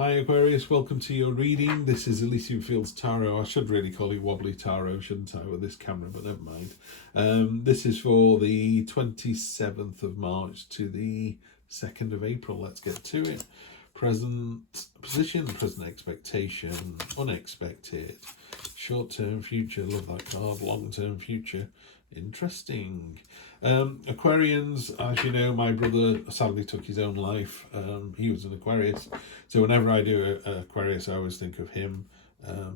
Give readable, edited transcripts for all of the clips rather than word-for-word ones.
Hi Aquarius, welcome to your reading. This is Elysium Fields Tarot. I should really call it Wobbly Tarot, shouldn't I, with this camera, but never mind. This is for the 27th of March to the 2nd of April. Let's get to it. Present position, present expectation, unexpected, short-term future, love that card, long-term future, interesting. Aquarians, as you know, my brother sadly took his own life. He was an Aquarius, so whenever I do an Aquarius I always think of him.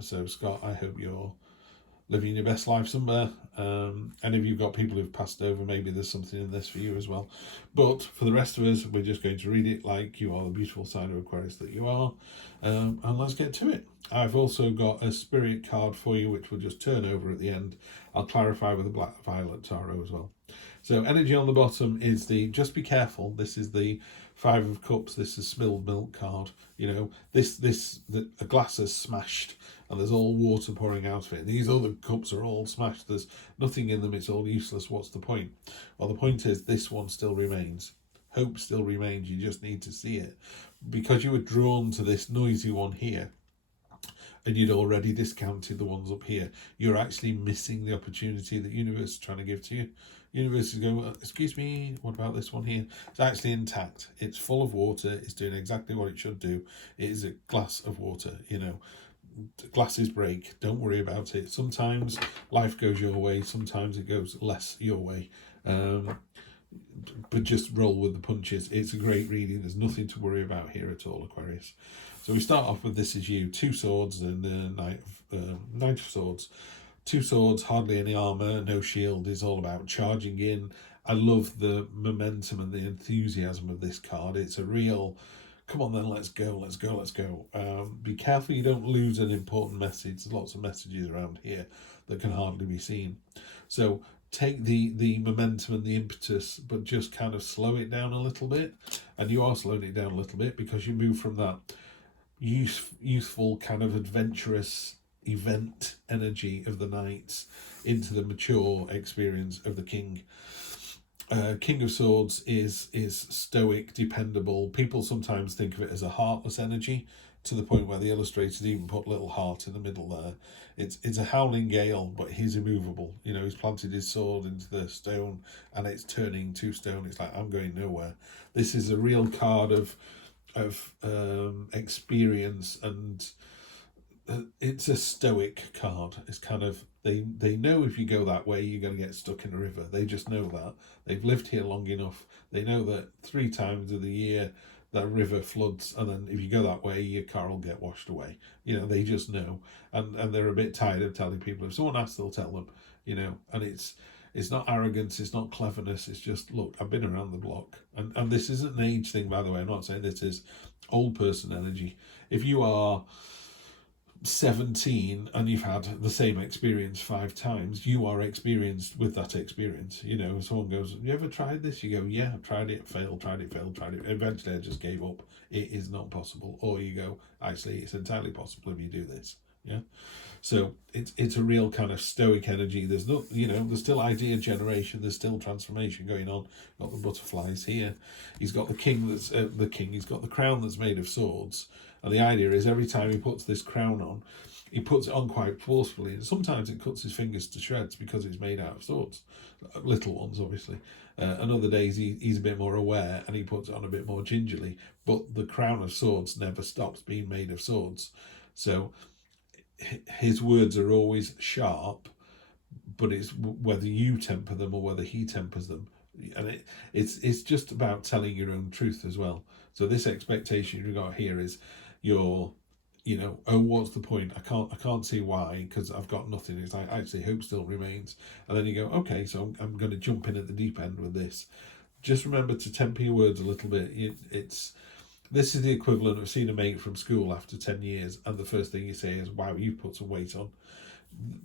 So Scott, I hope you're living your best life somewhere, and if you've got people who've passed over, maybe there's something in this for you as well. But for the rest of us, we're just going to read it like you are the beautiful side of Aquarius that you are, and let's get to it. I've also got a spirit card for you which will just turn over at the end. I'll clarify with a black violet tarot as well. So energy on the bottom is the just be careful. This is the Five of Cups. This is spilled milk card. You know, a glass is smashed and there's all water pouring out of it. These other cups are all smashed. There's nothing in them. It's all useless. What's the point? Well, the point is this one still remains. Hope still remains. You just need to see it. Because you were drawn to this noisy one here, and you'd already discounted the ones up here, you're actually missing the opportunity that the universe is trying to give to you. The universe is going, excuse me, what about this one here? It's actually intact. It's full of water. It's doing exactly what it should do. It is a glass of water, you know. Glasses break. Don't worry about it. Sometimes life goes your way. Sometimes it goes less your way. But just roll with the punches. It's a great reading. There's nothing to worry about here at all, Aquarius. So we start off with This Is You, 2 swords and Knight of Swords. 2 swords, hardly any armour, no shield, is all about charging in. I love the momentum and the enthusiasm of this card. It's a real, come on then, let's go, let's go, let's go. Be careful you don't lose an important message. There's lots of messages around here that can hardly be seen. So take the momentum and the impetus, but just kind of slow it down a little bit. And you are slowing it down a little bit because you move from that youthful kind of adventurous event energy of the knights into the mature experience of the king. King of Swords is stoic, dependable. People sometimes think of it as a heartless energy, to the point where the illustrators even put little heart in the middle there. It's a howling gale, but he's immovable. You know, he's planted his sword into the stone and it's turning to stone. It's like, I'm going nowhere. This is a real card of experience, and it's a stoic card. It's kind of, they know if you go that way you're going to get stuck in a river. They just know that. They've lived here long enough. They know that 3 times of the year that river floods, and then if you go that way your car will get washed away. You know, they just know, and they're a bit tired of telling people. If someone asks, they'll tell them, you know. And it's not arrogance, it's not cleverness, it's just, look, I've been around the block. And this isn't an age thing, by the way. I'm not saying this is old person energy. If you are 17 and you've had the same experience 5 times, you are experienced with that experience. You know, someone goes, you ever tried this? You go, yeah, I've tried it, failed, tried it, failed, tried it. Eventually I just gave up. It is not possible. Or you go, actually, it's entirely possible if you do this. Yeah. So it's a real kind of stoic energy. There's no, you know, there's still idea generation, there's still transformation going on. Got the butterflies here. He's got the king that's he's got the crown that's made of swords. And the idea is every time he puts this crown on, he puts it on quite forcefully. And sometimes it cuts his fingers to shreds because it's made out of swords. Little ones, obviously. And other days he's a bit more aware and he puts it on a bit more gingerly. But the crown of swords never stops being made of swords. So his words are always sharp, but it's whether you temper them or whether he tempers them. And it's just about telling your own truth as well. So this expectation you got here is you're, you know, oh, what's the point? I can't see why, because I've got nothing. It's like, actually, hope still remains. And then you go, okay, so I'm going to jump in at the deep end with this. Just remember to temper your words a little bit. This is the equivalent of seeing a mate from school after 10 years and the first thing you say is, wow, you've put some weight on.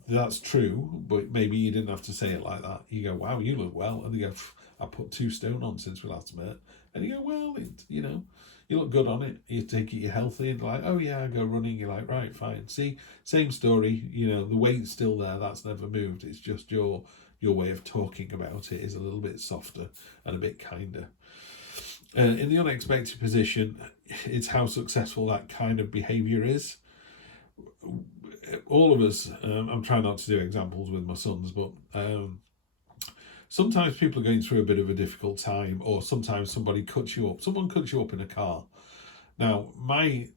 That's true, but maybe you didn't have to say it like that. You go, wow, you look well. And they go, I put 2 stone on since we last met. And you go, well, you know, you look good on it. You take it, you're healthy, and like, oh yeah, I go running. You're like, right, fine. See, same story. You know, the weight's still there. That's never moved. It's just your way of talking about it is a little bit softer and a bit kinder. In the unexpected position, it's how successful that kind of behaviour is. All of us, I'm trying not to do examples with my sons, but sometimes people are going through a bit of a difficult time, or sometimes somebody cuts you up. Someone cuts you up in a car. Now,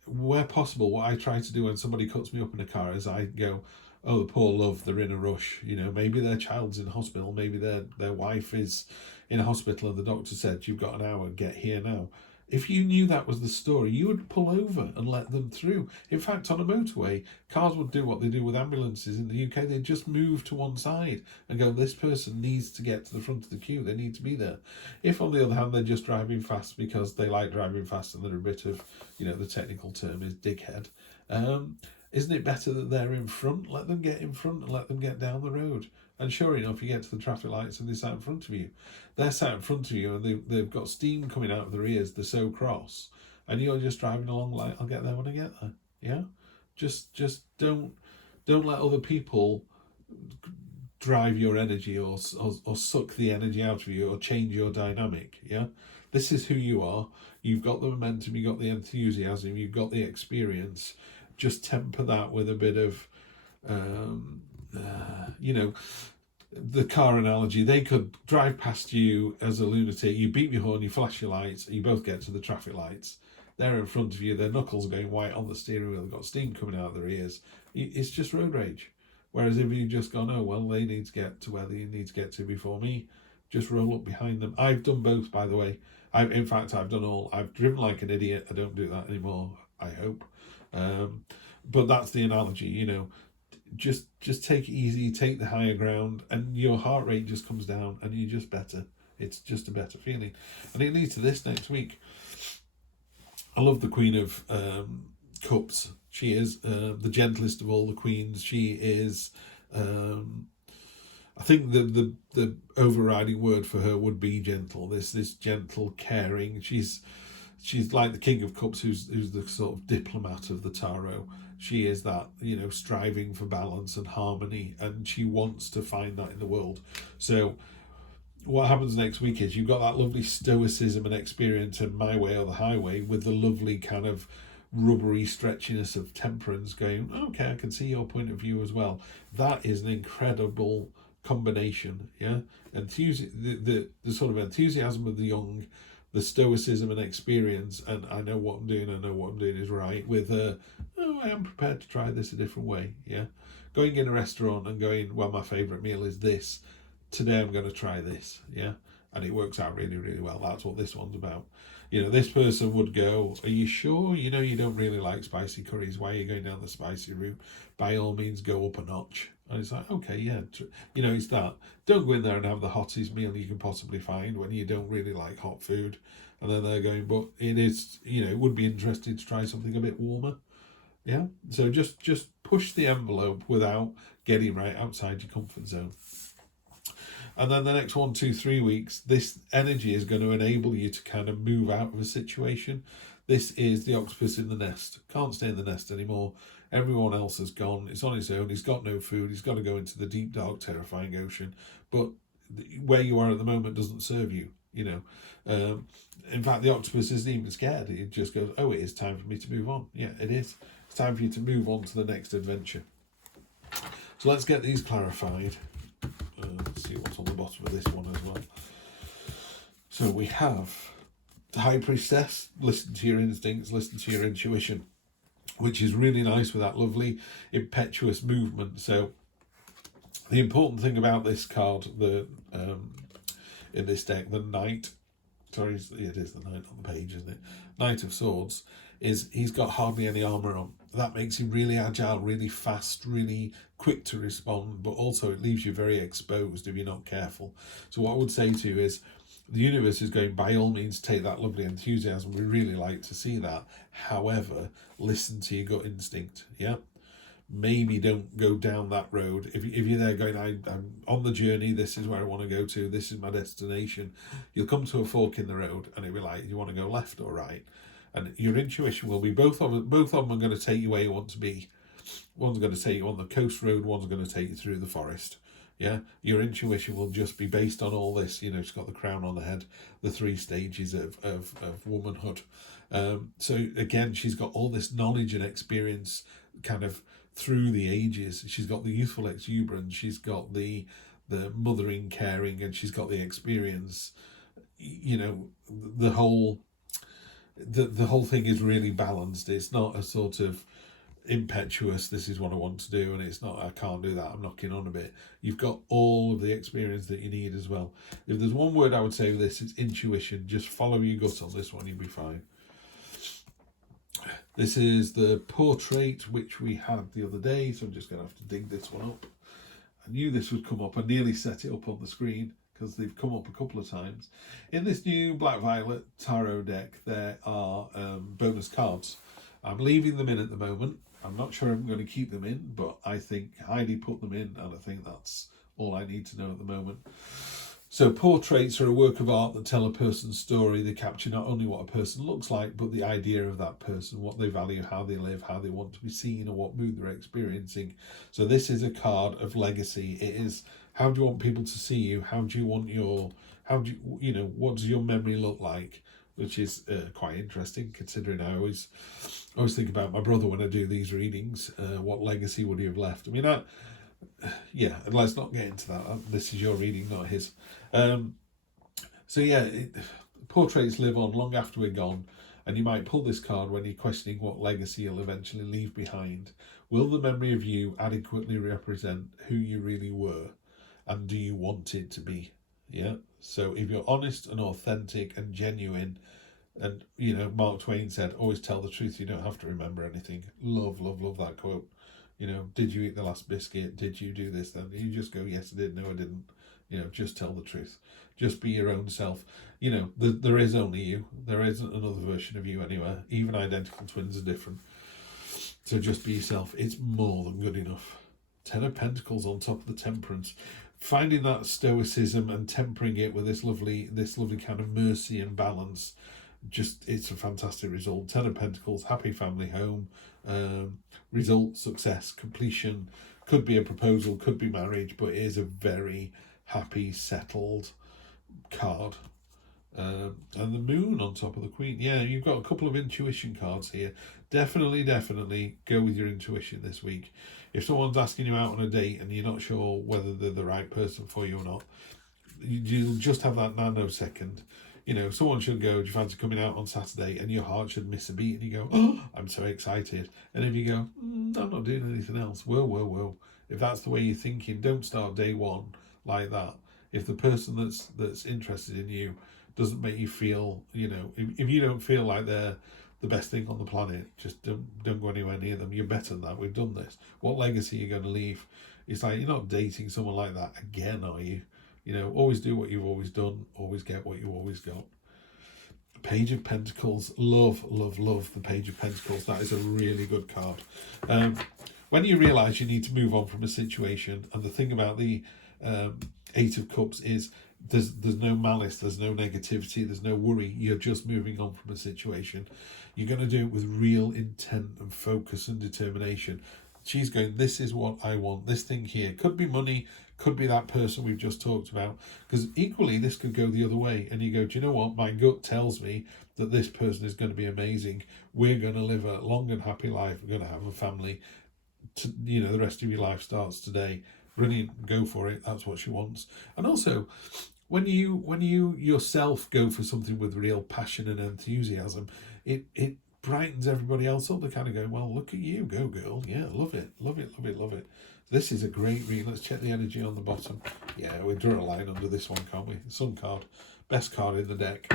where possible, what I try to do when somebody cuts me up in a car is I go, oh, the poor love, they're in a rush. You know, maybe their child's in hospital, maybe their wife is in a hospital and the doctor said, you've got an hour, get here now. If you knew that was the story, you would pull over and let them through. In fact, on a motorway, cars would do what they do with ambulances in the UK. They'd just move to one side and go, this person needs to get to the front of the queue. They need to be there. If, on the other hand, they're just driving fast because they like driving fast and they're a bit of, the technical term is dighead, isn't it better that they're in front? Let them get in front and let them get down the road. And sure enough, you get to the traffic lights and they're sat in front of you. They're sat in front of you and they've got steam coming out of their ears. They're so cross. And you're just driving along like, I'll get there when I get there. Yeah? Just don't let other people drive your energy or suck the energy out of you or change your dynamic. Yeah? This is who you are. You've got the momentum, you've got the enthusiasm, you've got the experience. Just temper that with a bit of, the car analogy. They could drive past you as a lunatic, you beat your horn, you flash your lights, you both get to the traffic lights. They're in front of you, their knuckles are going white on the steering wheel, they've got steam coming out of their ears. It's just road rage. Whereas if you've just gone, oh, well, they need to get to where they need to get to before me, just roll up behind them. I've done both, by the way. I've done all. I've driven like an idiot. I don't do that anymore, I hope. But that's the analogy, just take it easy, take the higher ground, and your heart rate just comes down and you're just better. It's just a better feeling. And it leads to this next week. I love the Queen of Cups. She is the gentlest of all the queens. She is, I think the overriding word for her would be gentle. This gentle, caring. She's like the King of Cups, who's the sort of diplomat of the tarot. She is that, striving for balance and harmony, and she wants to find that in the world. So what happens next week is you've got that lovely stoicism and experience and my way or the highway, with the lovely kind of rubbery stretchiness of temperance going, okay, I can see your point of view as well. That is an incredible combination. Yeah, the sort of enthusiasm of the young, the stoicism and experience, and I know what I'm doing is right, with I am prepared to try this a different way. Yeah, going in a restaurant and going, well, my favourite meal is this, today I'm going to try this. Yeah, and it works out really, really well. That's what this one's about. This person would go, are you sure? You don't really like spicy curries. Why are you going down the spicy route? By all means, go up a notch. And it's like, okay, yeah. It's that. Don't go in there and have the hottest meal you can possibly find when you don't really like hot food. And then they're going, but it is, it would be interesting to try something a bit warmer. Yeah. So just push the envelope without getting right outside your comfort zone. And then the next 1, 2, 3 weeks, this energy is going to enable you to kind of move out of a situation. This is the octopus in the nest. Can't stay in the nest anymore. Everyone else has gone. It's on its own. He's got no food. He's got to go into the deep, dark, terrifying ocean. But where you are at the moment doesn't serve you, In fact, the octopus isn't even scared. It just goes, oh, it is time for me to move on. Yeah, it is. It's time for you to move on to the next adventure. So let's get these clarified. Let's see what's on the bottom of this one as well. So we have the High Priestess. Listen to your instincts, listen to your intuition, which is really nice with that lovely impetuous movement. So the important thing about this card, in this deck, the Knight, sorry, it is the Knight on the page, isn't it? Knight of Swords, is he's got hardly any armour on. That makes him really agile, really fast, really quick to respond, but also it leaves you very exposed if you're not careful. So what I would say to you is, the universe is going, by all means, take that lovely enthusiasm. We really like to see that. However, listen to your gut instinct. Yeah, maybe don't go down that road. If you're there going, I'm on the journey, this is where I want to go to, this is my destination, you'll come to a fork in the road and it'll be like, you want to go left or right? And your intuition will be, both of them are going to take you where you want to be. One's going to take you on the coast road, one's going to take you through the forest. Yeah, your intuition will just be based on all this. You know, she's got the crown on the head, the 3 stages of womanhood. So again, she's got all this knowledge and experience kind of through the ages. She's got the youthful exuberance, she's got the mothering, caring, and she's got the experience. You know, the whole thing is really balanced. It's not a sort of impetuous, this is what I want to do, and it's not, I can't do that, I'm knocking on a bit. You've got all of the experience that you need as well. If there's one word I would say with this, it's intuition. Just follow your gut on this one, you'll be fine. This is the portrait which we had the other day, so I'm just going to have to dig this one up. I knew this would come up. I nearly set it up on the screen because they've come up a couple of times. In this new Black Violet Tarot deck, there are bonus cards. I'm leaving them in at the moment. I'm not sure I'm going to keep them in, but I think Heidi put them in, and I think that's all I need to know at the moment. So portraits are a work of art that tell a person's story. They capture not only what a person looks like, but the idea of that person, what they value, how they live, how they want to be seen, or what mood they're experiencing. So this is a card of legacy. It is, how do you want people to see you? How do you want what does your memory look like? Which is quite interesting, considering I always think about my brother when I do these readings. What legacy would he have left? I mean, yeah, let's not get into that. This is your reading, not his. So yeah, portraits live on long after we're gone, and you might pull this card when you're questioning what legacy you'll eventually leave behind. Will the memory of you adequately represent who you really were, and do you want it to be? Yeah. So if you're honest and authentic and genuine, and you know, Mark Twain said, always tell the truth, you don't have to remember anything. Love that quote. You know, did you eat the last biscuit? Did you do this then? You just go, yes I did, no I didn't. You know, just tell the truth. Just be your own self. You know, there is only you. There isn't another version of you anywhere. Even identical twins are different. So just be yourself. It's more than good enough. 10 of Pentacles on top of the Temperance. Finding that stoicism and tempering it with this lovely kind of mercy and balance. Just, it's a fantastic result. 10 of Pentacles, happy family home, result, success, completion. Could be a proposal, could be marriage, but it is a very happy, settled card. And the Moon on top of the Queen. Yeah, you've got a couple of intuition cards here. Definitely go with your intuition this week. If someone's asking you out on a date and you're not sure whether they're the right person for you or not, you'll just have that nanosecond. You know, someone should go, do you fancy coming out on Saturday? And your heart should miss a beat and you go, oh, I'm so excited. And if you go, I'm not doing anything else. Whoa. If that's the way you're thinking, don't start day one like that. If the person that's interested in you doesn't make you feel, you know, if you don't feel like they're the best thing on the planet, just don't go anywhere near them. You're better than that. We've done this. What legacy are you going to leave? It's like, you're not dating someone like that again, are you? You know, always do what you've always done. Always get what you always got. Page of Pentacles. Love the Page of Pentacles. That is a really good card. When you realise you need to move on from a situation, and the thing about the 8 of Cups is there's no malice, there's no negativity, there's no worry. You're just moving on from a situation. You're going to do it with real intent and focus and determination. She's going, this is what I want. This thing here could be money, could be that person we've just talked about. Because equally, this could go the other way. And you go, do you know what? My gut tells me that this person is going to be amazing. We're going to live a long and happy life. We're going to have a family. You know, the rest of your life starts today. Brilliant. Go for it. That's what she wants. And also, when you yourself go for something with real passion and enthusiasm, it brightens everybody else up. They're kind of going, well, look at you, go girl. Yeah, love it. This is a great read. Let's check the energy on the bottom. Yeah, we draw a line under this one, can't we? Sun card, best card in the deck.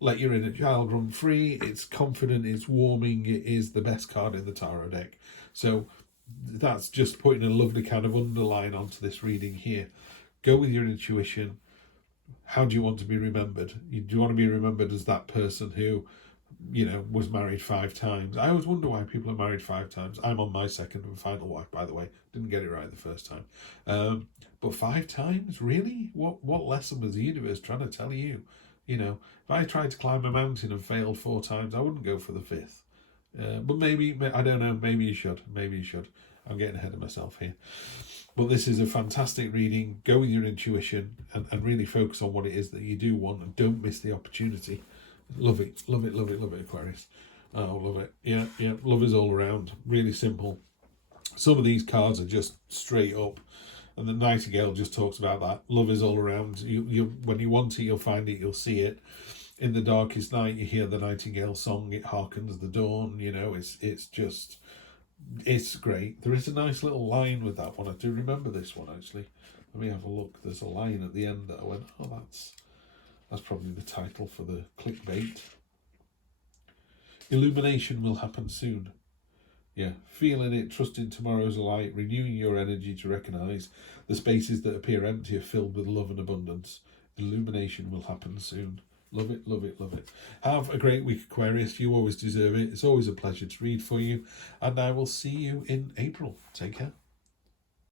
Let your inner child run free. It's confident, it's warming. It is the best card in the tarot deck. So that's just putting a lovely kind of underline onto this reading here. Go with your intuition. How do you want to be remembered? Do you want to be remembered as that person who, you know, was married 5 times? I always wonder why people are married 5 times. I'm on my second and final wife, by the way. Didn't get it right the first time. But 5 times? Really? What lesson was the universe trying to tell you? You know, if I tried to climb a mountain and failed 4 times, I wouldn't go for the 5th. But maybe, I don't know, maybe you should. I'm getting ahead of myself here. But this is a fantastic reading. Go with your intuition and really focus on what it is that you do want, and don't miss the opportunity. Love it, love it, love it, love it, Aquarius. Oh, love it. Yeah, yeah, love is all around. Really simple. Some of these cards are just straight up, and the Nightingale just talks about that. Love is all around. You when you want it, you'll find it, you'll see it. In the darkest night, you hear the Nightingale song. It harkens the dawn. You know, it's great. There is a nice little line with that one. I do remember this one, actually. Let me have a look. There's a line at the end that I went, oh, that's probably the title for the clickbait. Illumination will happen soon. Yeah, feeling it, trusting tomorrow's light, renewing your energy to recognise the spaces that appear empty are filled with love and abundance. Illumination will happen soon. Love it, love it, love it. Have a great week, Aquarius. You always deserve it. It's always a pleasure to read for you. And I will see you in April. Take care.